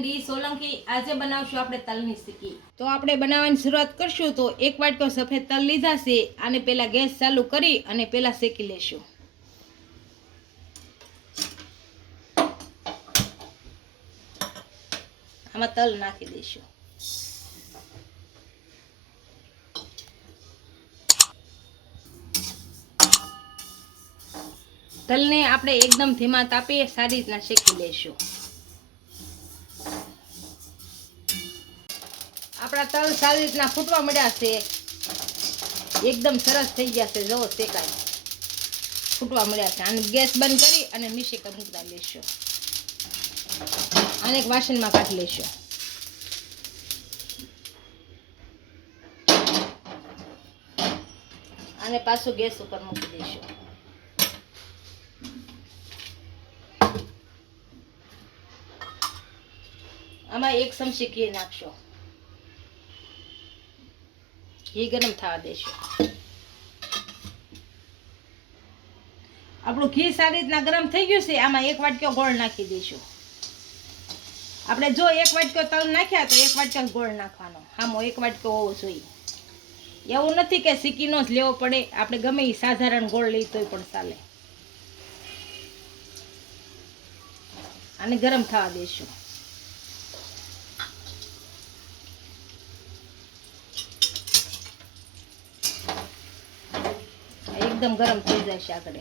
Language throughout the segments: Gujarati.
ડી સોલંકી આજે બનાવશું આપણે તલની સિક્કી તો આપણે બનાવવાની શરૂઆત કરશું તો એક વાટકો સફેદ તલ લીધા છે આને પહેલાં ગેસ ચાલુ કરી અને પહેલાં શેકી લેશું આમાં તલ નાખી દઈશું તલને આપણે એકદમ ધીમા તાપે સારી રીતના શેકી લઈશું આપણા તલ સારી રીતના ફૂટવા મળ્યા છે. એકદમ સરસ થઈ ગયા છે. જવો શેકાય ફૂટવા મળ્યા છે. અને ગેસ બંધ કરી અને મિશી મૂકતા લેશું. આને એક વાસણમાં કાઢી લેશું. અને પાછું ગેસ ઉપર મૂકી દઈશું આમાં એક ચમચી ઘી નાખશો. ઘી ગરમ થવા દઈશું આપણું ઘી સારી રીતના ગરમ થઈ ગયું છે, આમાં એક વાટકો ગોળ નાખી દઈશું. આપણે જો એક વાટકો તલ નાખ્યા તો એક વાટકો ગોળ નાખવાનો. હામો એક વાટકો હોવો જોઈએ. એવું નથી કે સિક્કીનો જ લેવો પડે, આપણે ગમે એ સાધારણ ગોળ લઈ તોય પણ ચાલે. અને ગરમ થવા દઈશું એકદમ ગરમ થઈ જશે આગળ.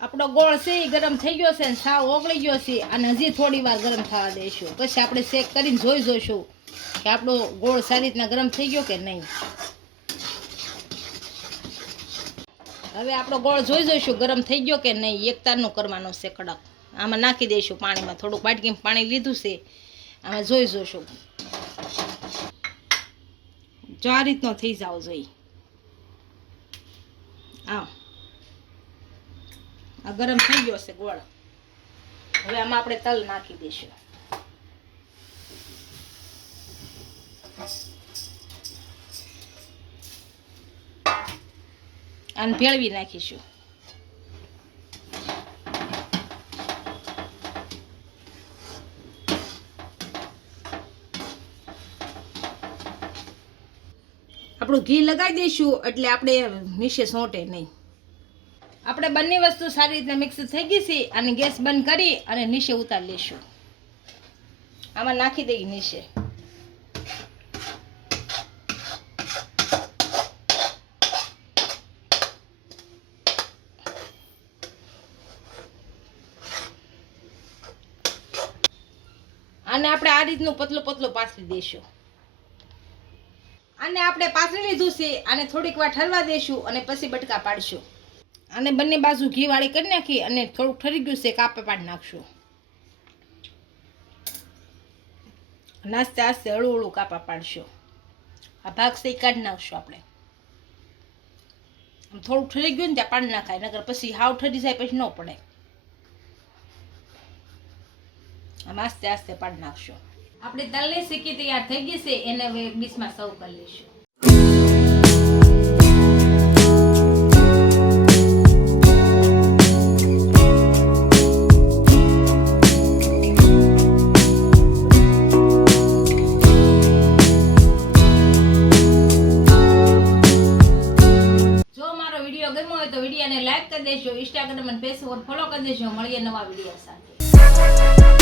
આપણો ગોળ છે એ ગરમ થઈ ગયો છે ને સાવ ઓગળી ગયો છે અને હજી થોડી વાર ગરમ થવા દઈશું. પછી આપણે શેક કરીને જોઈ જોઈશું કે આપણો ગોળ સારી રીતના ગરમ થઈ ગયો કે નહીં. હવે આપણો ગોળ જોઈ જોઈશું, ગરમ થઈ ગયો કે નહીં એક તારનું કરવાનો છે કડક. આમાં નાખી દઈશું પાણીમાં, થોડુંક બાટકીમાં પાણી લીધું છે. આમાં જોઈ જોઈશું. જો આ રીતનો થઈ જાવ જોઈએ આમ આ ગરમ થઈ ગયો છે ગોળ. હવે આમાં આપણે તલ નાખી દઈશું. અને ભેળવી નાખીશું. આપણું ઘી લગાવી દઈશું, એટલે આપણે નીચે સોંટે નહીં. આપણે બંને વસ્તુ સારી રીતે મિક્સ થઈ ગઈ છે, અને ગેસ બંધ કરી અને નીચે ઉતારી લઈશું. આમાં નાખી દઈએ નીચે. અને આપણે આ રીતનું પતલું પતલું પાથરી દઈશું. આને આપણે પાથરી લીધું છે આને થોડીક વાર ઠરવા દઈશું અને પછી બટકા પાડશું. અને બંને બાજુ ઘી વાળી કરી નાખી અને થોડુંક ઠરી ગયું છે કાપે પાડી નાખશું. નાસ્તે આસ્તે હળું હળું કાપા પાડશું. આ ભાગ સહી કાઢી નાખશું આપણે. આમ થોડુંક ઠરી ગયું ને ત્યાં પાડી નાખાય નગર પછી હાવ ઠરી જાય પછી ન પડે આમ આસ્તે આસ્તે પાડી નાખશો. આપણે તલની સિક્કી તૈયાર થઈ ગઈ છે, એને હવે ડીશમાં સર્વ કરી લઈશું. વિડીયોને લાઈક કરી દેજો ઇન્સ્ટાગ્રામ અને ફેસબુક ફોલો કરી દેજો, મળીએ નવા વીડિયો સાથે.